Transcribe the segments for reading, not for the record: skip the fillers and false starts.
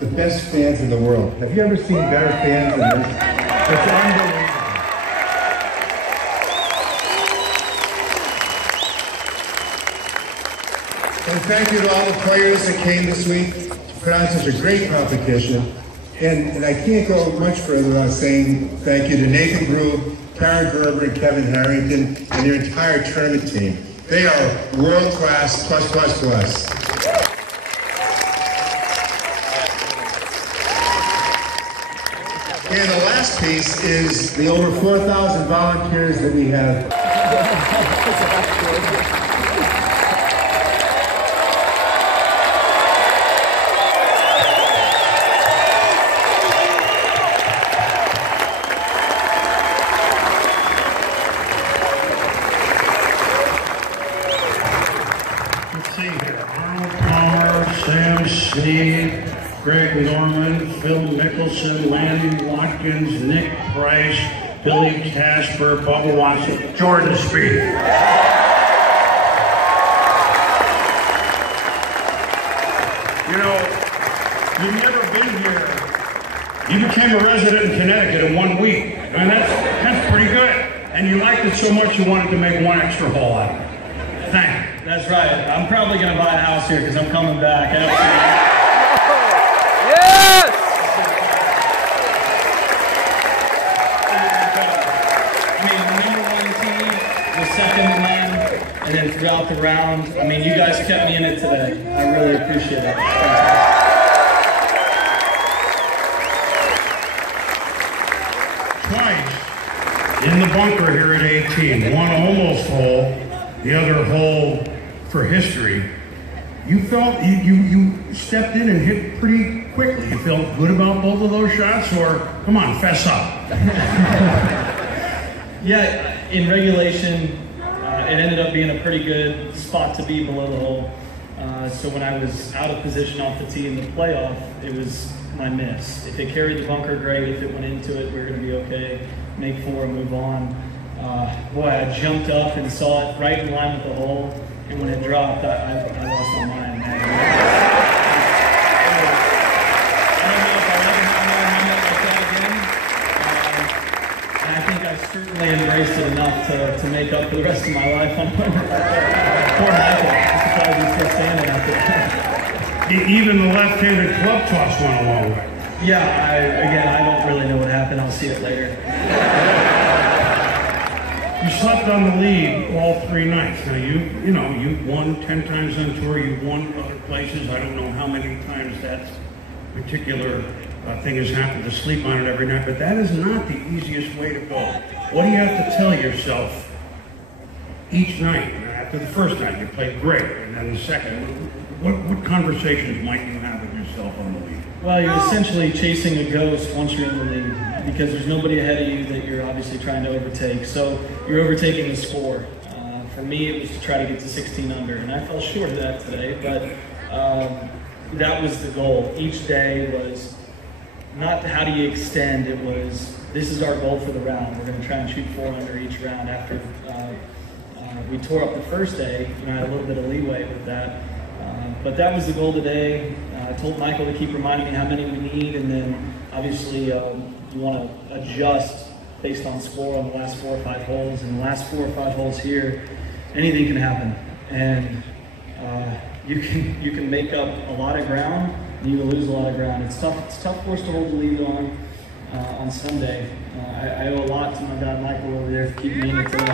the best fans in the world. Have you ever seen better fans than this? It's unbelievable. And thank you to all the players that came this week to put on such a great competition. And I can't go much further without saying thank you to Nathan Grube, Karen Gerber, and Kevin Harrington, and their entire tournament team. They are world-class, plus, plus, plus. And the last piece is the over 4,000 volunteers that we have. Greg Norman, Phil Mickelson, Lanny Watkins, Nick Price, Billy Casper, Bubba Watson, Jordan Spieth. You know, you've never been here. You became a resident in Connecticut in 1 week, and that's pretty good. And you liked it so much you wanted to make one extra hole out of it. Thank you. That's right. I'm probably going to buy a house here because I'm coming back. Absolutely. Yes! I mean, the #1 team, the second one, and then throughout the round. I mean, you guys kept me in it today. I really appreciate it. Twice in the bunker here at 18, one almost hole, the other hole for history. You felt you stepped in and hit pretty quickly. You felt good about both of those shots, or come on, fess up. Yeah, in regulation, it ended up being a pretty good spot to be below the hole. So when I was out of position off the tee in the playoff, it was my miss. If it carried the bunker, great. If it went into it, we were going to be okay. Make 4 and move on. Boy, I jumped up and saw it right in line with the hole. And when it dropped, I lost my mind. I don't know if I'll ever have another moment like that again. And I think I certainly embraced it enough to make up for the rest of my life on poor Michael. I'm surprised he's still standing out there. Even the left-handed club toss went a long way. Yeah, I don't really know what happened. I'll see it later. You slept on the lead all 3 nights. Now you won 10 times on tour. You won other places. I don't know how many times that particular thing has happened to sleep on it every night, but that is not the easiest way to go. What do you have to tell yourself each night? After the first night, you played great, and then the second, what conversations might you have with yourself on the lead? Well, you're essentially chasing a ghost once you're in the lead, because there's nobody ahead of you that you're obviously trying to overtake. So you're overtaking the score. For me, it was to try to get to 16 under, and I fell short of that today, but that was the goal. Each day was not how do you extend, it was this is our goal for the round. We're going to try and shoot 4 under each round. After we tore up the first day, I had a little bit of leeway with that. But that was the goal today. I told Michael to keep reminding me how many we need, and then obviously you want to adjust based on score on the last 4 or 5 holes. And the last 4 or 5 holes here, anything can happen, and you can make up a lot of ground, and you can lose a lot of ground. It's tough for us to hold the lead on Sunday. I owe a lot to my dad Michael over there for keeping me in it today.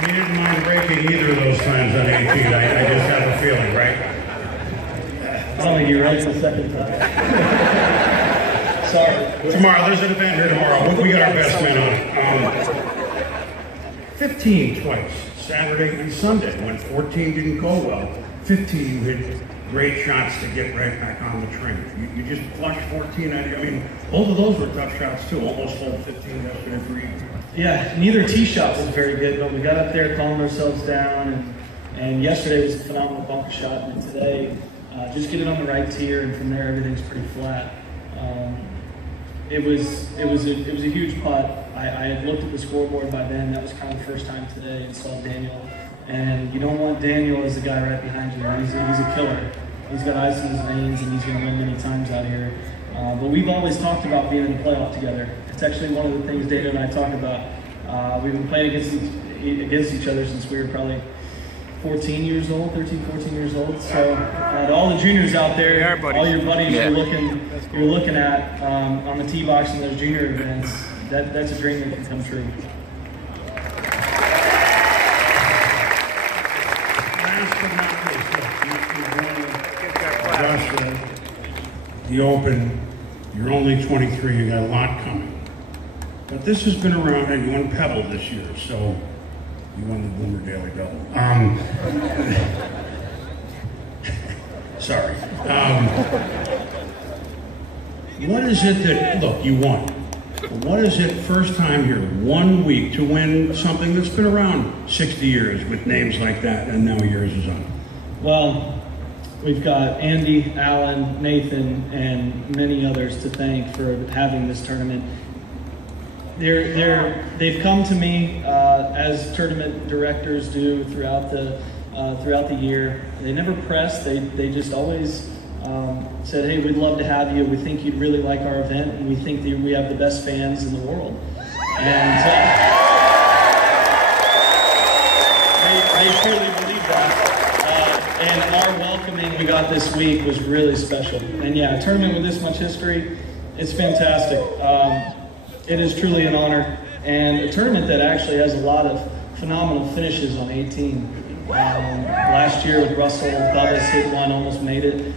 You didn't mind breaking either of those times on 18. I just have a feeling, right? I don't think you right the second time. Sorry. Tomorrow, there's an event here tomorrow. We got our best men on. 15 twice, Saturday and Sunday, when 14 didn't go well. 15 you hit great shots to get right back on the train. You just flushed 14. I mean, both of those were tough shots too. Almost hole 15 yesterday for you. Yeah, neither tee shot was very good, but we got up there, calmed ourselves down, and yesterday was a phenomenal bunker shot, and today, just get it on the right tier, and from there everything's pretty flat. It was a huge putt. I had looked at the scoreboard by then. That was kind of the first time today, and saw Daniel. And you don't want Daniel as the guy right behind you. He's a killer. He's got ice in his veins, and he's going to win many times out here. But we've always talked about being in the playoff together. It's actually one of the things Dana and I talk about. We've been playing against each other since we were probably 14 years old, 13, 14 years old. So to all the juniors out there, all your buddies you're looking at on the tee box and those junior events, that's a dream that can come true. The Open, you're only 23, you got a lot coming. But this has been around, and you won Pebble this year, so you won the Boomer Daily Double. Sorry. What is it that, look, you won. What is it, first time here, 1 week, to win something that's been around 60 years with names like that, and now yours is on? Well, we've got Andy, Alan, Nathan, and many others to thank for having this tournament. They've come to me as tournament directors do throughout the year. They never pressed. They just always said, "Hey, we'd love to have you. We think you'd really like our event, and we think that we have the best fans in the world." And they truly believe that. And our welcoming we got this week was really special. And yeah, a tournament with this much history, it's fantastic. It is truly an honor, and a tournament that actually has a lot of phenomenal finishes on 18. Last year with Russell, Bubba's hit one, almost made it.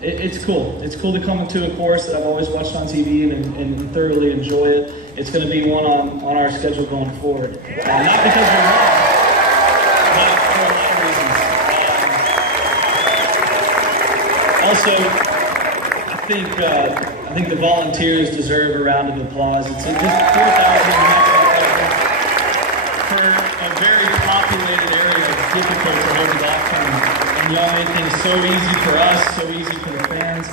It's cool. It's cool to come to a course that I've always watched on TV and thoroughly enjoy it. It's going to be one on our schedule going forward. Not because we're wrong, but for a lot of reasons. Also, I think the volunteers deserve a round of applause. It's just 4,000 for a very populated area. It's difficult to hold it off, and y'all made things so easy for us, so easy for the fans,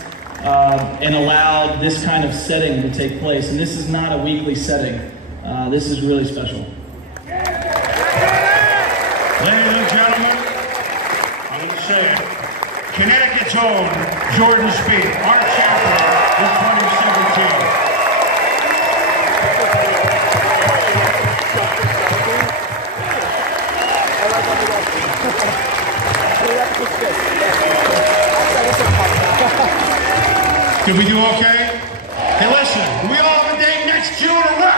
and allowed this kind of setting to take place. And this is not a weekly setting. This is really special. Ladies and gentlemen, I'm going to say it. Connecticut's own Jordan Spieth, our champion in 2017. Did we do okay? Hey, listen, do we all have a date next June or what?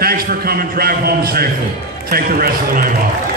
Thanks for coming. Drive home safely. Take the rest of the night off.